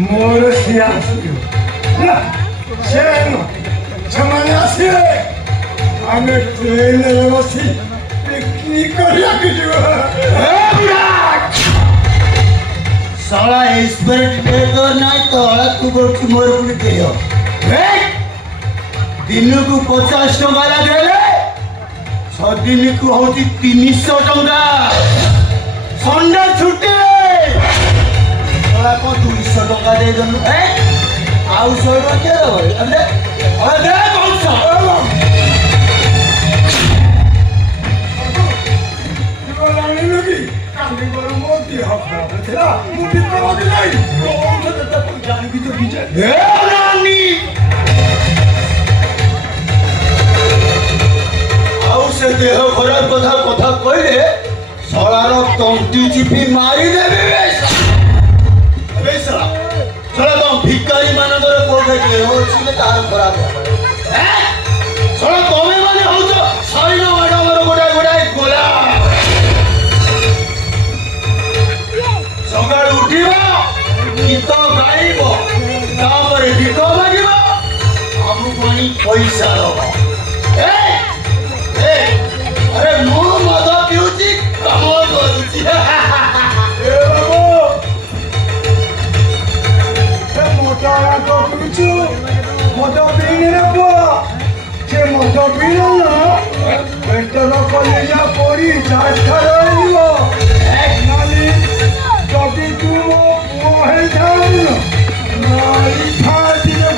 ମୋର ସିଏ ଆସିବ ନା ସେ ସେମାନେ ଆସିବେ ଆମେ ଟ୍ରେନରେ ବସି ପିକନିକ କରିବାକୁ ଯିବ। साला एक्सपर्ट तो नहीं तो तू बोलती मोर पुनी देयो दिन को 50 टका लगे 6 दिन को होती 300 टका संडे छुट्टी साला को 200 टका दे दनु आउ 100 टका दे अरे कौन सा से देह खराब कथा कथा कहले सलार तंटी चिपी मारी देबे अबे सला सला तो भिखारी मानकर कोठे के होछि ने तार खराब सला तमे माने होछ सैन माडमर गोडाय गोडाय गोला सकाळ उठिबो गीत गाइबो तापरे भिख मागिबो हमु पानी पैसा दबो अरे मु मद पिउची काम करूची ए बाबू ए मोटा को पिउचु मद पीने रे बुआ से मद पीनो ना पेटर कलेजा पड़ी चाट खराइबो एक नाली जदी तू मोहे जाऊ नाली फाटी रे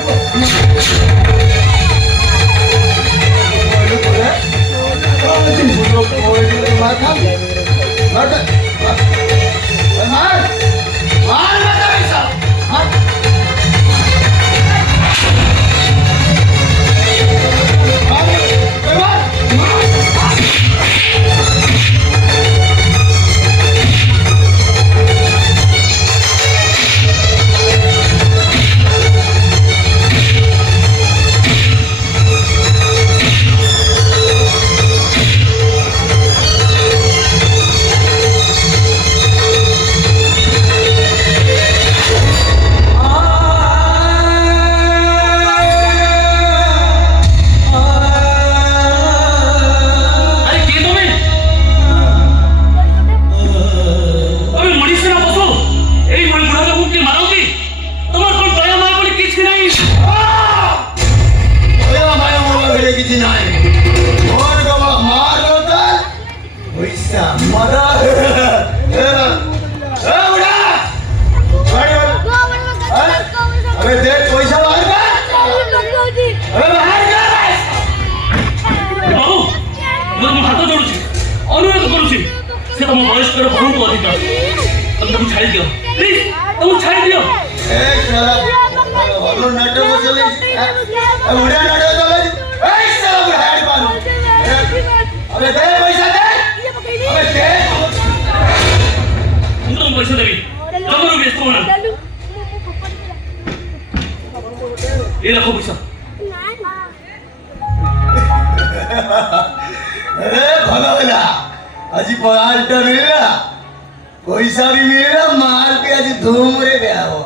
पैसा भी मिलेगा माल के आज धूम रे गया हो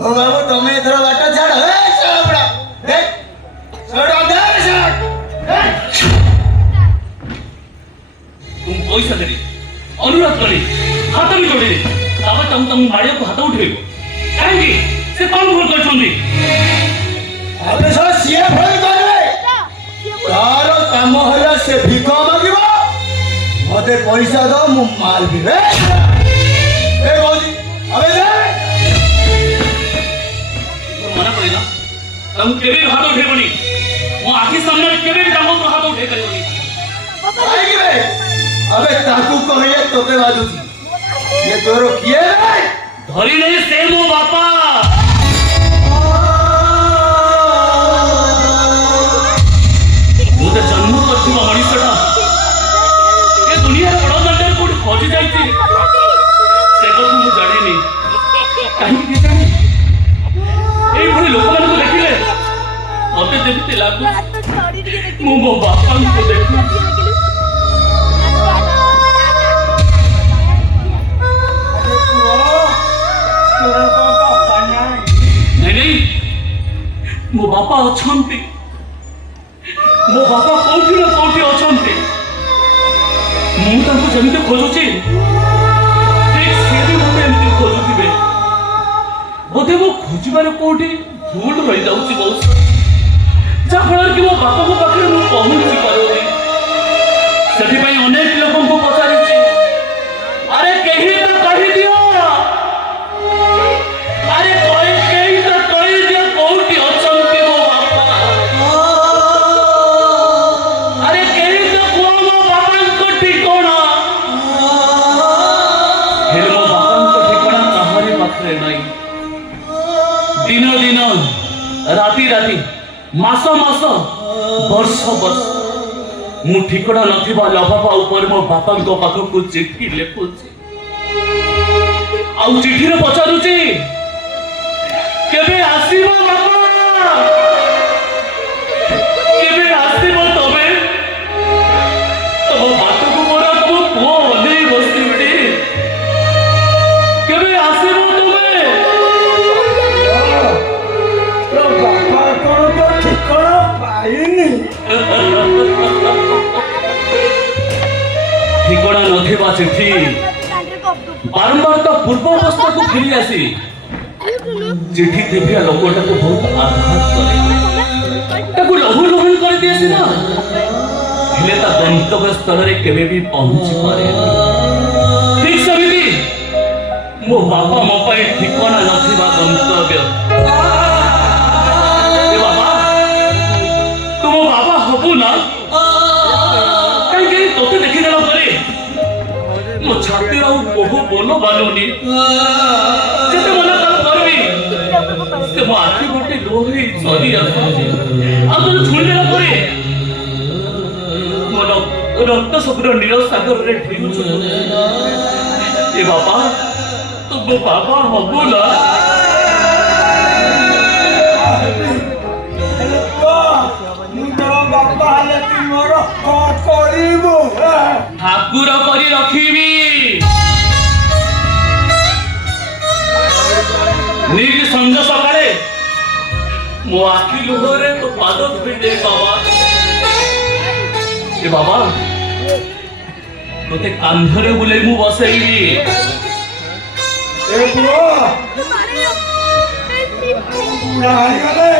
बाबू तुम्हें इधर बाटा छाड़ देख छोड़ो दे तुम पैसा देरी अनुरोध करी हाथ भी जोड़ी ताबा तुम मारिया को हाथ उठेबो काहेकि से कौन भूल करछोंदी अबे सर सीए भूल करबे तारो काम होला से भिख मागिबो मते पैसा दो मु माल बिबे ए बोली अबे दे तो मना पड़ेगा तुम केबे हाथ उठेबनी मो आखि सामने केबे भी तुम हाथ उठे करबनी काहे बे अबे ताकू कहले तोते बाजुची ये तोरो किए रे धरी नहीं से मो बापा मुझे जन्म करथि मनीषटा ये दुनिया बड़ा नंबर कोड खोजी जाईती से को मु जाने नहीं कहीं के जाने ए भले लोक मान को देखिले मते जेमति लागु मु मो बापा को देखि तोरा का पानी ମୋ ବାପା ଅଛନ୍ତି, ମୋ ବାପା କୋଉଠି ନା କୋଉଠି ଅଛନ୍ତି। ମୁଁ ତାଙ୍କୁ ଯେମିତି ଖୋଜୁଛି ଠିକ୍ ସେ ବି ମୋତେ ଏମିତି ଖୋଜୁଥିବେ। ବୋଧେ ମୁଁ ଖୋଜିବାରେ କୋଉଠି ଭୁଲ ରହିଯାଉଛି ବହୁତ, ଯାହାଫଳରେ କି ମୋ ବାପାଙ୍କ ପାଖରେ ମୁଁ ପହଞ୍ଚି ପାରୁନି। ସେଥିପାଇଁ ଅନେକ ଲୋକଙ୍କୁ ପଚାରିଛି, ଆରେ କେହି ତ କହିଦିଅ, ଆରେ କେହି ତ କହିଦିଅ କୋଉଠି ଅଛନ୍ତି ମୋ ବାପା। ଆରେ କେହି ତ କୁହ ମୋ ବାପାଙ୍କ ଠିକଣା। ହେଲେ ମୋ ବାପାଙ୍କ ଠିକଣା କାହାରି ପାଖରେ ନାହିଁ। ଦିନ ଦିନ, ରାତି ରାତି, ମାସ ମାସ, ବର୍ଷ ବର୍ଷ ମୁଁ ଠିକଣା ନଥିବା ଲଭାବା ଉପରେ ମୋ ବାପାଙ୍କ ପାଖକୁ ଚିଠି ଲେଖୁଛି। ଆଉ ଚିଠିରେ ପଚାରୁଛି, କେବେ ଆସିବ ବାପା, କେବେ ଆସିବ ତମେ? ତମ ବାଟକୁ ମୋର ତମ ପୁଅ ଅନେଇ ବସିଛି, କେବେ ଆସିବ ତମେ? ତୋ ବାପା କଣ ତ ଠିକଣା ପାଇନି। ଠିକଣା ନଥିବା ଚିଠି ବାରମ୍ବାର ତା ପୂର୍ବ ଅବସ୍ଥାକୁ ଫେରି ଆସି ଚିଠି ଦେବିଆ ଲୋକଟାକୁ ବହୁତ ଆଘାତ କରେ, ତାକୁ ଲହୁ ଲୁହାଣ କରିଦିଏ ସିନା, ହେଲେ ତା ଗନ୍ତବ୍ୟ ସ୍ଥଳରେ କେବେ ବି ପହଞ୍ଚି ପାରେ। ଠିକ୍ ସେମିତି ମୋ ବାପା ମୋ ପାଇଁ ଠିକଣା ନଥିବା ଗନ୍ତବ୍ୟ। ଏ ବାବା, ତୁ ମୋ ବାବା ହବୁ ନା? କାହିଁକି ତୋତେ ଦେଖିଦେଲା ପରେ ମୋ ଛାତି ଆଉ ବହୁ ବୋଲ ବାଲୁନି। ଯେତେ ମନା କର କରିବି ସେ ମୋ ଆଖି ବାଟେ ଲୁହ ହେଇ ଝରି ଆସୁଛି। ଆଉ ତୋତେ ଛୁଇଁଦେଲା ପରେ ମୋ ରକ୍ତ ସବୁର ନୀଳ ସାଗରରେ ଢେଉଛୁ। ଏ ବାବା, ତୁ ମୋ ବାବା ହବୁ ନା? ମୁଁ ତୋ ବାପା ହେଲେ ତୁ ମୋର କଣ କରିବୁ? ଠାକୁର କରି ରଖିବି। ନିକ ସଞ୍ଜ ସକାଳେ ମୋ ଆଖି ଲୁହରେ ତୋ ପାଦ ଧୋଇଦେ ବାବା। ଏ ବାବା, ତୋତେ କାନ୍ଧରେ ବୁଲେଇ ମୁଁ ବସେଇବି। ଏ ପୁଅ ବୁଢା ହେଇଗଲେ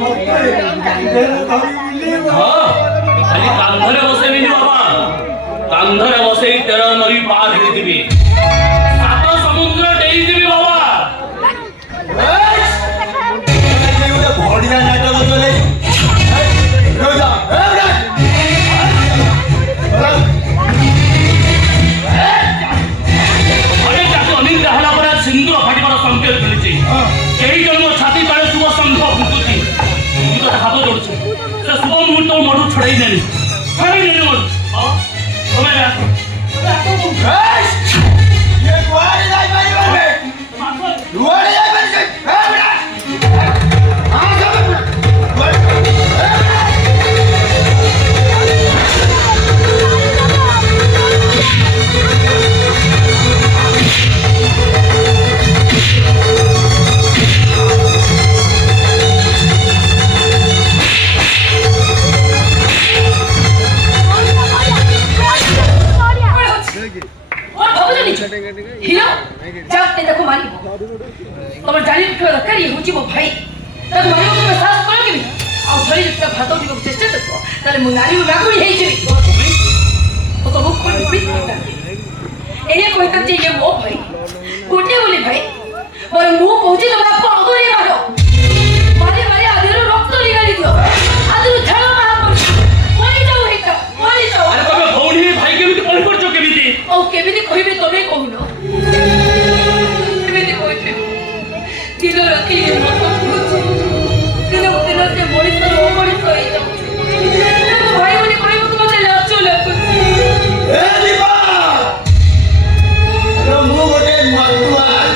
ମତେ କାନ୍ଧରେ ଧରି ବୁଲିବ। ହଁ, ଖାଲି କାନ୍ଧରେ ବସେଇବିନି ବାବା, କାନ୍ଧରେ ବସେଇ 13 ନଦୀ ପାର ହେଇଯିବି, 7 ସମୁଦ୍ର ଡେଇଯିବି ବାବା। ବଢିଆ ନାଟକ ଚଲେଇଛୁ। ଅନିନ୍ଦା ହେଲା ପରେ ସିନ୍ଦୁର ଫାଟିବାର ସଂକେତ ମିଳିଛି। କେହି ଜଣ ମୋ ଛାତି ତଳେ ଶୁଭ ସଂଘ ଫୁଟୁଛି। ମୁଁ ତୋତେ ହାତ ଯୋଡୁଛି, ସେ ଶୁଭ ମୁହୂର୍ତ୍ତ ମୋଠୁ ଛଡେଇ ନେଲି, ଛଡେଇ ନେଲି ମୋଠୁ। ତମେ তোমার জানি দরকার ইয়ে হচ্ছে মো ভাই তাকে মারিব তুমি সাহস করো কেমি ଆଉ ଥରେ ଯଦି ତା ଭାତ ଯିବାକୁ ଚେଷ୍ଟା କରିବ ତାହେଲେ ମୁଁ ନାରୀ ବାଗୁଡ଼ି ହେଇଯିବି। ତ ମୁখ ଖୋଲି କହିଥାନ୍ତି, ଏହା କହିଥାନ୍ତି ଇଏ ମୋ ଭାଇ, ଗୋଟିଏ ବୋଲି ଭାଇ, ମୋର ମୁଁ କହୁଛି ତମେ ଆକୁ ଅଗରେ ମାର, ମାରି ମାରି ଆଦିରୁ ରକ୍ତ ନିଗାଡ଼ି ଦିଅ, ଆଦିରୁ ଝାଳ ବାହାର କରୁଛ, ମରିଯାଉ ହେଇଟା ମରିଯାଉ। ଆରେ ତମେ ଭଉଣୀ ଭାଇ କେମିତି କହି କରୁଛ କେମିତି? ଆଉ କେମିତି କହିବି ତମେ କହୁନ? କେମିତି କହିବି? ଦିନ ରାତି ମତ ପଡୁଛି, ଦିନକୁ ଦିନ ସେ ମଣିଷର ଅମଣିଷ ହେଇଯାଉଛି। ଭାଇ ବୋଲି କହିବାକୁ ମତେ ଲାଜ ଲାଗୁଛି। ମୁଁ ଗୋଟେ ମାତୁଆଲ,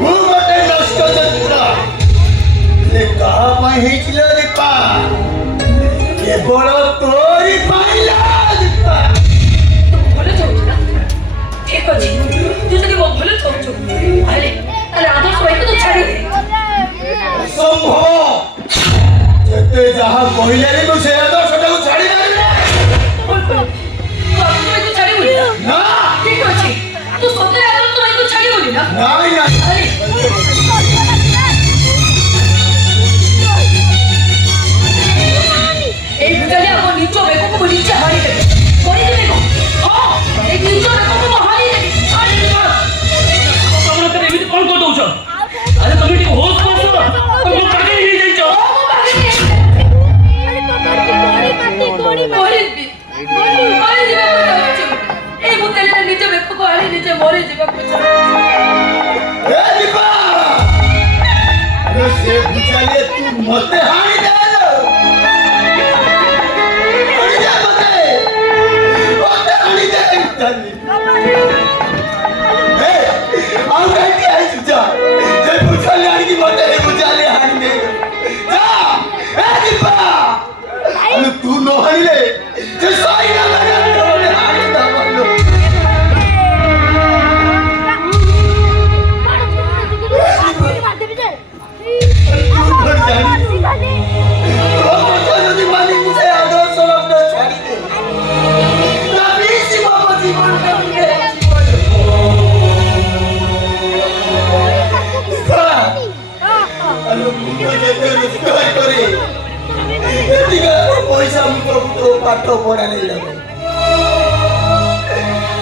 ମୁଁ ଗୋଟେ ନଷ୍ଟ ଚରିତ୍ର। ସେ କାହା ପାଇଁ ହେଇছিল ଦୀପା? କେବଳ ତୋରି ପାଇଁ ଦୀପା। ତୁ ଭଲ ଚାହୁଁଛୁ ନା? ଠିକ ଅଛି, ତୁ ଯଦି ମୋ ଭଲ ଚାହୁଁଛୁ ତାହେଲେ ଆଦର୍ଶ ଭାଇକୁ ତୁ ଛାଡ଼ିଦେ। ଅସମ୍ଭବ ହାତକୁ ଆଣି ନିଜେ ମରିଯିବାକୁ ଏ ଦୀପା ଆଲୋ ସେ ବୁଝାଲେ ତୁ ମତେ ହାଣି ଦେଲ ହାଣି ଦେ ମତେ ହାଣି ଦେ ଏ ଆଉ କାହିଁକି ଆଇଛୁ ଯା ସେ ବୁଝାଲେ ଆଣିକି ମତେ ବୁଝାଲେ ହାଣି ଦେ ଯା ଏ ଦୀପା ଆଲୋ ତୁ ନ ହାଣିଲେ ସେ ସାଇନା ମାନେ ହାଣି ଦବଲୋ पैसा मुझको पाठ पढ़ा नहीं लगे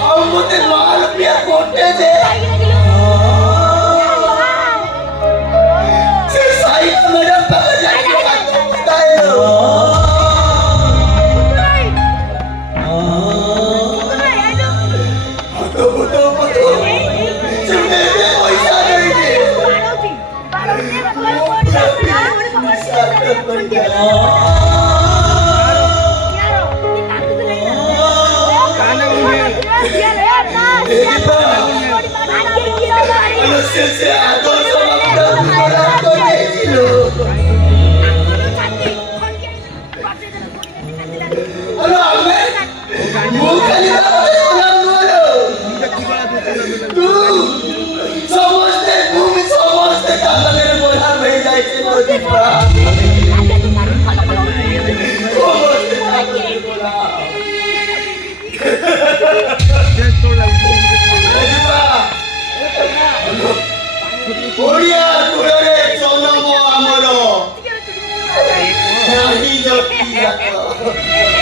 और मुझे माल पिया कोटे से साइड मेरा पकड़ जाके बात बताए तो सुनने में पैसा नहीं दे से आदो समाप्त को देलो हेलो हमें मुखाली तू समझते भूमि समझते काले बोला में जाए से मोदी पा ओडिया तुरे चलम हमरो नाही जति जात